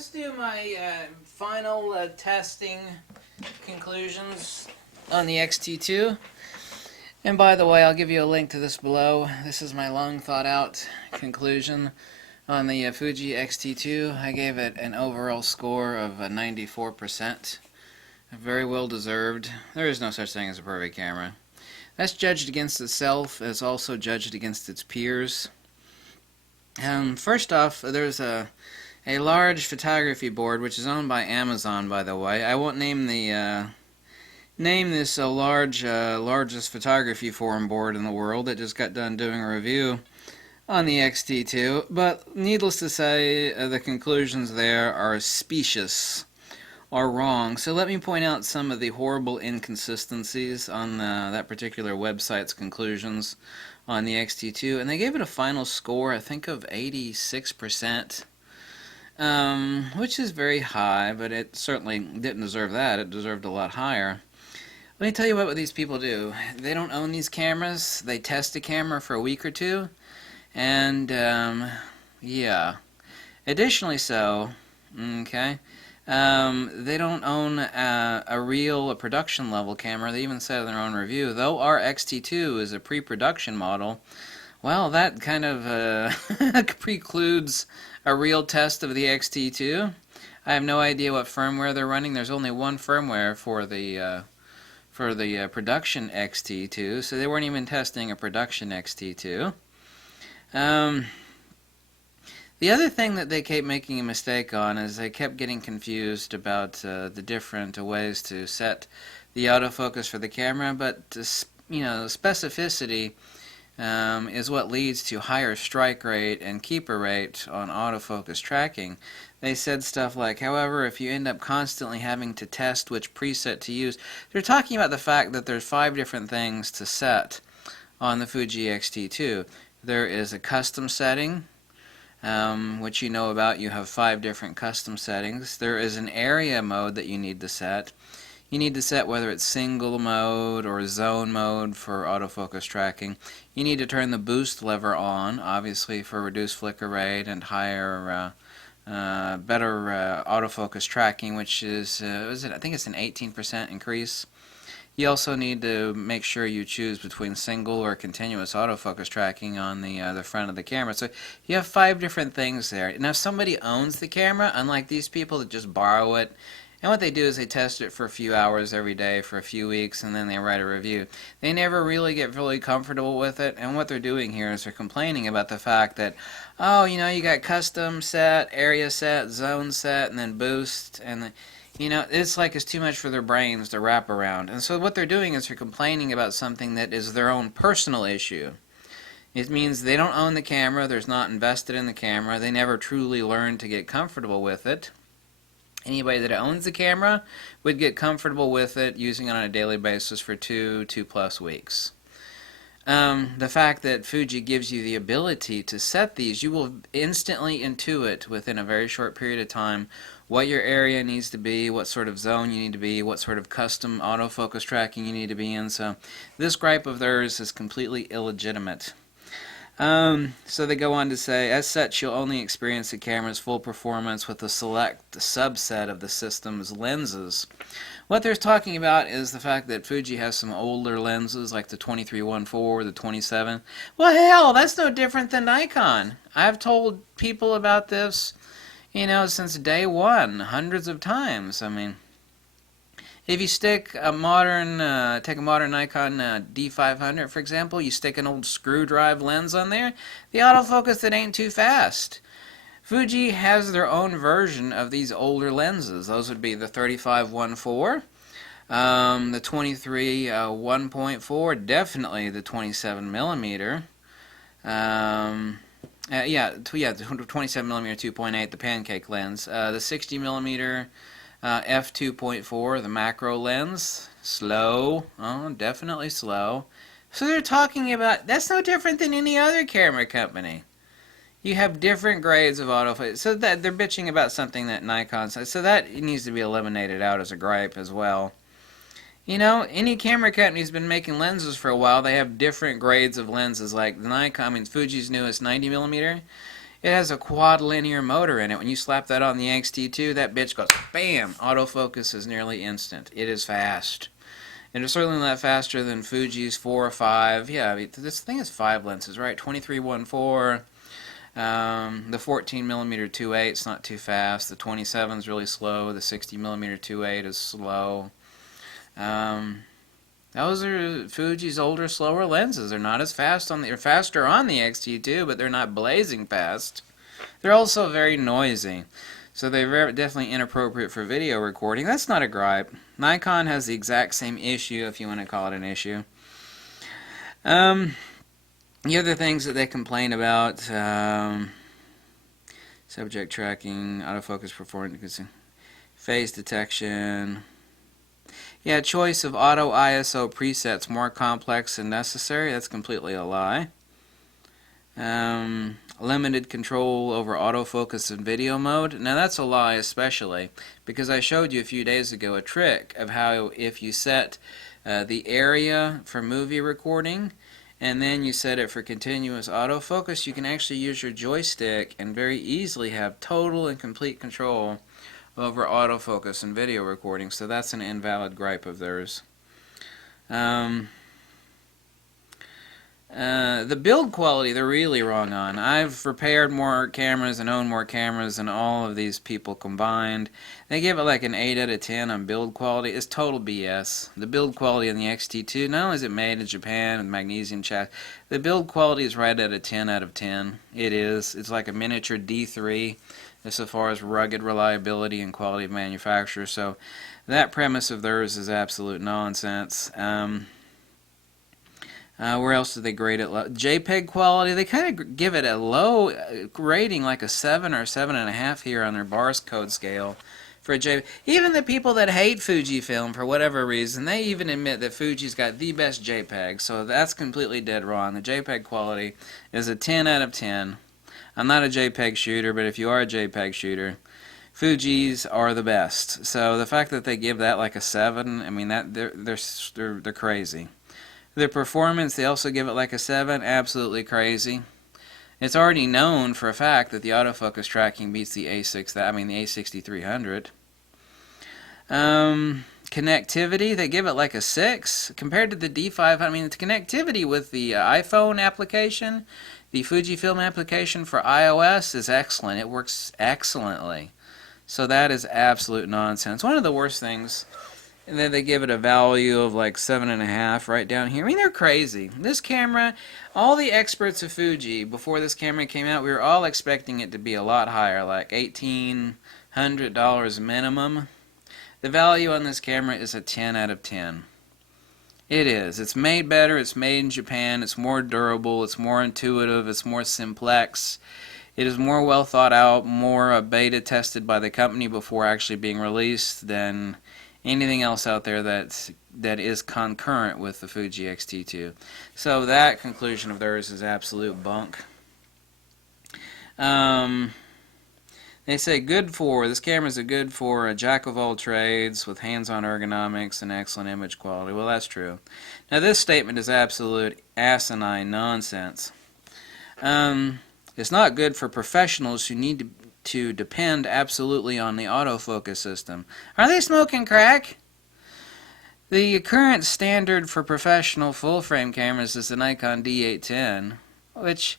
let's do my final testing conclusions on the X-T2. And by the way, I'll give you a link to this below. This is my long thought out conclusion on the Fuji X-T2. I gave it an overall score of 94%. Very well deserved. There is no such thing as a perfect camera. That's judged against itself. It's also judged against its peers. First off, there's a large photography board, which is owned by Amazon, by the way. I won't name this largest photography forum board in the world. It just got done doing a review on the X-T2, but needless to say, the conclusions there are specious or wrong. So let me point out some of the horrible inconsistencies on that particular website's conclusions on the X-T2, and they gave it a final score, I think, of 86%. Which is very high, but it certainly didn't deserve that. It deserved a lot higher. Let me tell you what these people do. They don't own these cameras. They test a camera for a week or two, and yeah. Additionally so, okay, they don't own a production level camera. They even said in their own review, though our X-T2 is a pre-production model, well, that kind of precludes a real test of the X-T2. I have no idea what firmware they're running. There's only one firmware for the production X-T2, so they weren't even testing a production X-T2. The other thing that they kept making a mistake on is they kept getting confused about the different ways to set the autofocus for the camera, but specificity is what leads to higher strike rate and keeper rate on autofocus tracking. They said stuff like, however, if you end up constantly having to test which preset to use, they're talking about the fact that there's 5 different things to set on the Fuji X-T2. There is a custom setting, which you know about. You have 5 different custom settings. There is an area mode that you need to set. You need to set whether it's single mode or zone mode for autofocus tracking. You need to turn the boost lever on, obviously, for reduced flicker rate and higher, better autofocus tracking, which is, I think it's an 18% increase. You also need to make sure you choose between single or continuous autofocus tracking on the front of the camera. So you have 5 different things there. Now, if somebody owns the camera, unlike these people that just borrow it, and what they do is they test it for a few hours every day for a few weeks, and then they write a review. They never really get really comfortable with it, and what they're doing here is they're complaining about the fact that, oh, you got custom set, area set, zone set, and then boost, and it's like it's too much for their brains to wrap around. And so what they're doing is they're complaining about something that is their own personal issue. It means they don't own the camera, they're not invested in the camera, they never truly learned to get comfortable with it. Anybody that owns the camera would get comfortable with it using it on a daily basis for 2+ weeks. The fact that Fuji gives you the ability to set these, you will instantly intuit within a very short period of time what your area needs to be, what sort of zone you need to be, what sort of custom autofocus tracking you need to be in. So this gripe of theirs is completely illegitimate. So they go on to say, as such, you'll only experience the camera's full performance with a select subset of the system's lenses. What they're talking about is the fact that Fuji has some older lenses, like the 2314, the 27. Well, hell, that's no different than Nikon. I've told people about this, since day one, hundreds of times. I mean, if you stick a modern, take a modern Nikon D500, for example, you stick an old screw drive lens on there, the autofocus, it ain't too fast. Fuji has their own version of these older lenses. Those would be the 35-1.4, the 23-1.4, definitely the 27mm. The 27mm 2.8, the pancake lens, the 60mm f2.4, the macro lens, slow, definitely slow. So they're talking about, that's no different than any other camera company. You have different grades of autofocus. So that they're bitching about something that Nikon says. So that needs to be eliminated out as a gripe as well. Any camera company's been making lenses for a while. They have different grades of lenses, like the Nikon, Fuji's newest 90mm. It has a quad linear motor in it. When you slap that on the X-T2, that bitch goes bam! Autofocus is nearly instant. It is fast. And it's certainly not faster than Fuji's 4 or 5. Yeah, I mean, this thing has 5 lenses, right? 23-1.4. The 14mm 2.8 is not too fast. The 27 is really slow. The 60mm 2.8 is slow. Those are Fuji's older, slower lenses. They're not as fast on the, they're faster on the X-T2, but they're not blazing fast. They're also very noisy. So they're definitely inappropriate for video recording. That's not a gripe. Nikon has the exact same issue, if you want to call it an issue. The other things that they complain about, subject tracking, autofocus performance, phase detection. Yeah, choice of auto ISO presets more complex than necessary. That's completely a lie. Limited control over autofocus in video mode. Now that's a lie, especially because I showed you a few days ago a trick of how if you set the area for movie recording and then you set it for continuous autofocus, you can actually use your joystick and very easily have total and complete control over autofocus and video recording. So that's an invalid gripe of theirs. The build quality they're really wrong on. I've repaired more cameras and owned more cameras than all of these people combined. They give it like an 8 out of 10 on build quality. It's total BS. The build quality on the X-T2, not only is it made in Japan with magnesium chassis, the build quality is right at a 10 out of 10. It is. It's like a miniature D3 as far as rugged reliability and quality of manufacture. So that premise of theirs is absolute nonsense. Where else do they grade it low? JPEG quality, they kind of give it a low rating, like a 7 or 7.5 here on their barcode scale for a JPEG. Even the people that hate Fujifilm for whatever reason, they even admit that Fuji's got the best JPEG, so that's completely dead wrong. The JPEG quality is a 10 out of 10. I'm not a JPEG shooter, but if you are a JPEG shooter, Fuji's are the best. So the fact that they give that like a 7, I mean, that they're crazy. The performance, they also give it like a 7. Absolutely crazy. It's already known for a fact that the autofocus tracking beats the the A6300. Connectivity, they give it like a 6 compared to the D5. I mean, the connectivity with the iPhone application, the Fujifilm application for iOS is excellent. It works excellently. So that is absolute nonsense. One of the worst things. And then they give it a value of like 7.5 right down here. I mean, they're crazy. This camera, all the experts of Fuji, before this camera came out, we were all expecting it to be a lot higher, like $1,800 minimum. The value on this camera is a 10 out of 10. It is. It's made better. It's made in Japan. It's more durable. It's more intuitive. It's more simplex. It is more well thought out, more beta tested by the company before actually being released than anything else out there that is concurrent with the Fuji X-T2. So that conclusion of theirs is absolute bunk. They say this camera is good for a jack of all trades with hands-on ergonomics and excellent image quality. Well, that's true. Now this statement is absolute asinine nonsense. It's not good for professionals who need to depend absolutely on the autofocus system. Are they smoking crack? The current standard for professional full-frame cameras is the Nikon D810, which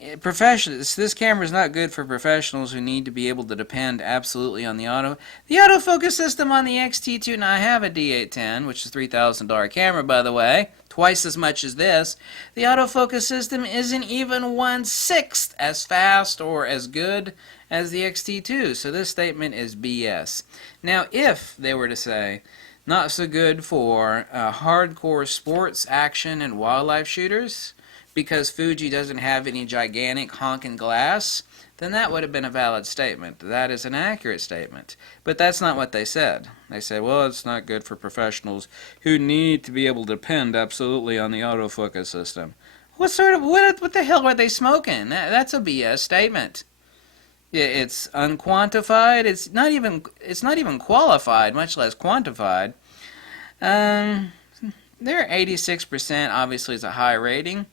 this camera is not good for professionals who need to be able to depend absolutely on the autofocus system on the X-T2. Now I have a D810, which is a $3,000 camera, by the way, twice as much as this. The autofocus system isn't even 1/6 as fast or as good as the X-T2, so this statement is BS. Now, if they were to say, not so good for hardcore sports, action, and wildlife shooters, because Fuji doesn't have any gigantic honking glass, then that would have been a valid statement. That is an accurate statement. But that's not what they said. They said, well, it's not good for professionals who need to be able to depend absolutely on the autofocus system. What the hell are they smoking? That's a BS statement. It's unquantified. It's not even qualified, much less quantified. They're 86%. Obviously, is a high rating.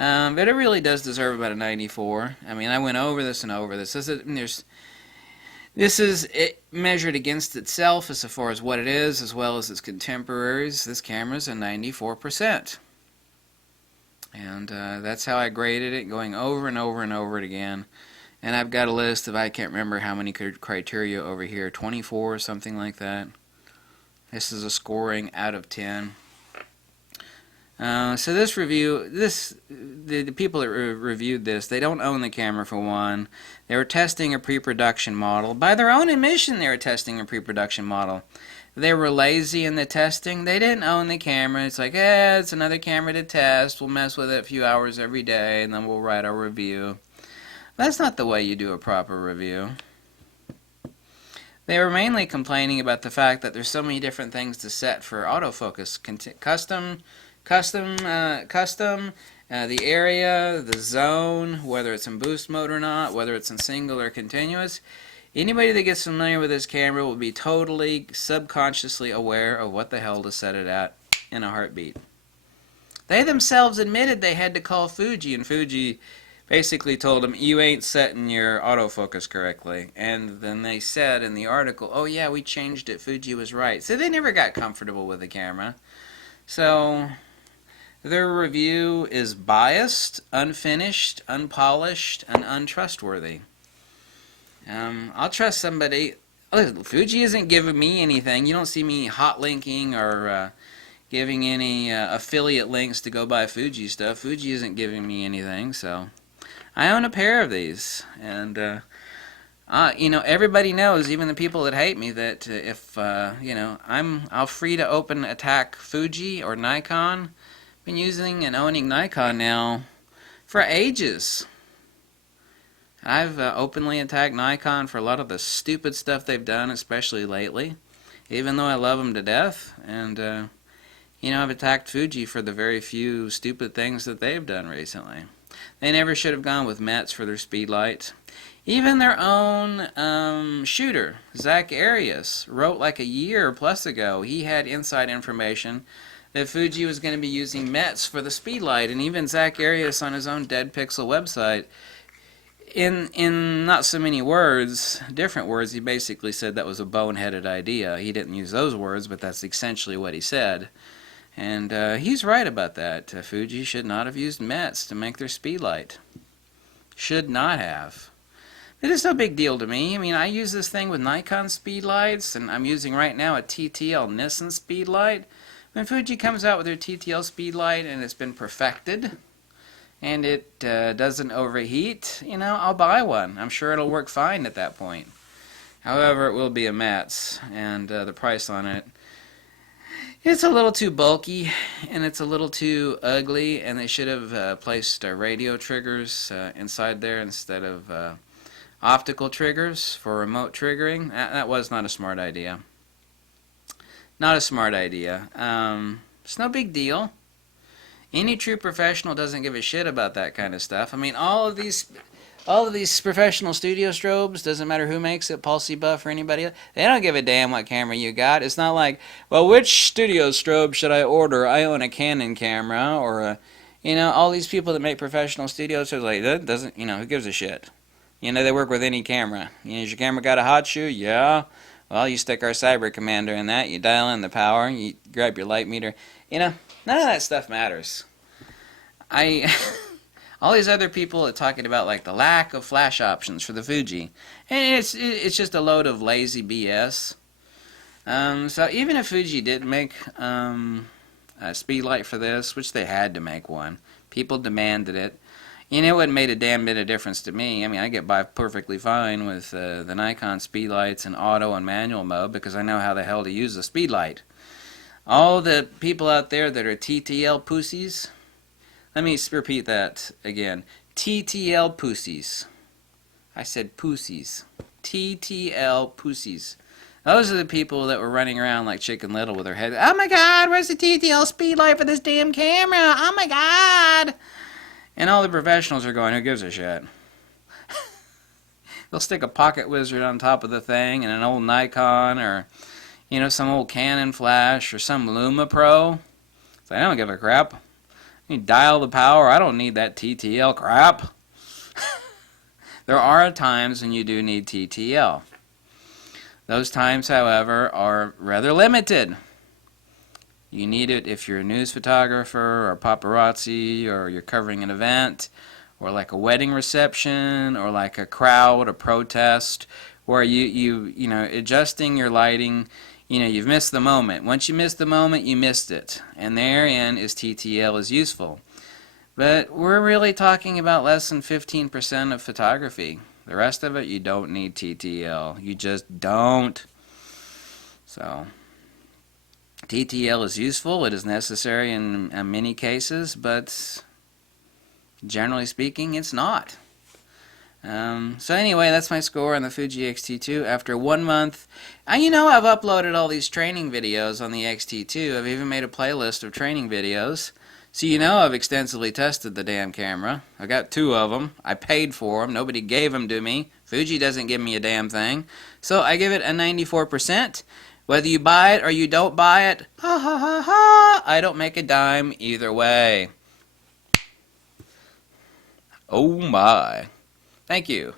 But it really does deserve about a 94. I mean, I went over this and over this. This is it measured against itself as far as what it is, as well as its contemporaries. This camera's a 94%. And that's how I graded it, going over and over and over it again. And I've got a list of, I can't remember how many criteria over here, 24 or something like that. This is a scoring out of 10. So this review, the people that reviewed this, they don't own the camera for one. They were testing a pre-production model. By their own admission, they were testing a pre-production model. They were lazy in the testing. They didn't own the camera. It's like, it's another camera to test. We'll mess with it a few hours every day, and then we'll write our review. That's not the way you do a proper review. They were mainly complaining about the fact that there's so many different things to set for autofocus. Custom, the area, the zone, whether it's in boost mode or not, whether it's in single or continuous. Anybody that gets familiar with this camera will be totally subconsciously aware of what the hell to set it at in a heartbeat. They themselves admitted they had to call Fuji, and Fuji basically told them, you ain't setting your autofocus correctly. And then they said in the article, oh yeah, we changed it, Fuji was right. So they never got comfortable with the camera. So their review is biased, unfinished, unpolished, and untrustworthy. I'll trust somebody. Listen, Fuji isn't giving me anything. You don't see me hot linking or giving any affiliate links to go buy Fuji stuff. Fuji isn't giving me anything, so I own a pair of these, and everybody knows, even the people that hate me, that if I'm free to open attack Fuji or Nikon. Been using and owning Nikon now for ages. I've openly attacked Nikon for a lot of the stupid stuff they've done, especially lately, even though I love them to death. And I've attacked Fuji for the very few stupid things that they've done recently. They never should have gone with METs for their speed light. Even their own shooter, Zach Arias, wrote like a year plus ago. He had inside information that Fuji was going to be using METs for the speed light, and even Zach Arias on his own Dead Pixel website, in not so many words, different words, he basically said that was a boneheaded idea. He didn't use those words, but that's essentially what he said. And he's right about that. Fuji should not have used METs to make their speed light. Should not have. It is no big deal to me. I mean, I use this thing with Nikon speed lights, and I'm using right now a TTL Nissan speed light. When Fuji comes out with their TTL speed light and it's been perfected, and it doesn't overheat, I'll buy one. I'm sure it'll work fine at that point. However, it will be a METs, and the price on it, it's a little too bulky, and it's a little too ugly, and they should have placed radio triggers inside there instead of optical triggers for remote triggering. That was not a smart idea. Not a smart idea. It's no big deal. Any true professional doesn't give a shit about that kind of stuff. I mean, all of these professional studio strobes, doesn't matter who makes it, Paul C. Buff or anybody else, they don't give a damn what camera you got. It's not like, well, which studio strobe should I order? I own a Canon camera, or all these people that make professional studio strobes, like, that doesn't, who gives a shit? They work with any camera. Has your camera got a hot shoe? Yeah. Well, you stick our Cyber Commander in that, you dial in the power, you grab your light meter. None of that stuff matters. All these other people are talking about like the lack of flash options for the Fuji, and it's just a load of lazy BS. So even if Fuji did make a speed light for this, which they had to make one, people demanded it. It wouldn't made a damn bit of difference to me. I mean, I get by perfectly fine with the Nikon speed lights in auto and manual mode because I know how the hell to use a speed light. All the people out there that are TTL pussies, let me repeat that again. TTL pussies. I said pussies. TTL pussies. Those are the people that were running around like Chicken Little with their head, oh my God, where's the TTL speed light for this damn camera? Oh my God. And all the professionals are going, who gives a shit? They'll stick a Pocket Wizard on top of the thing and an old Nikon or, some old Canon flash or some Luma Pro. So I don't give a crap. You dial the power. I don't need that TTL crap. There are times when you do need TTL. Those times, however, are rather limited. You need it if you're a news photographer or paparazzi, or you're covering an event, or like a wedding reception, or like a crowd, a protest, where you know, adjusting your lighting, you know, you've missed the moment. Once you miss the moment, you missed it. And therein is TTL is useful. But we're really talking about less than 15% of photography. The rest of it, you don't need TTL. You just don't. So TTL is useful. It is necessary in many cases, but generally speaking, it's not. So anyway, that's my score on the Fuji X-T2 after 1 month. You know, I've uploaded all these training videos on the X-T2. I've even made a playlist of training videos. So you know I've extensively tested the damn camera. I got 2 of them. I paid for them. Nobody gave them to me. Fuji doesn't give me a damn thing. So I give it a 94%. Whether you buy it or you don't buy it, ha ha ha ha, I don't make a dime either way. Oh my. Thank you.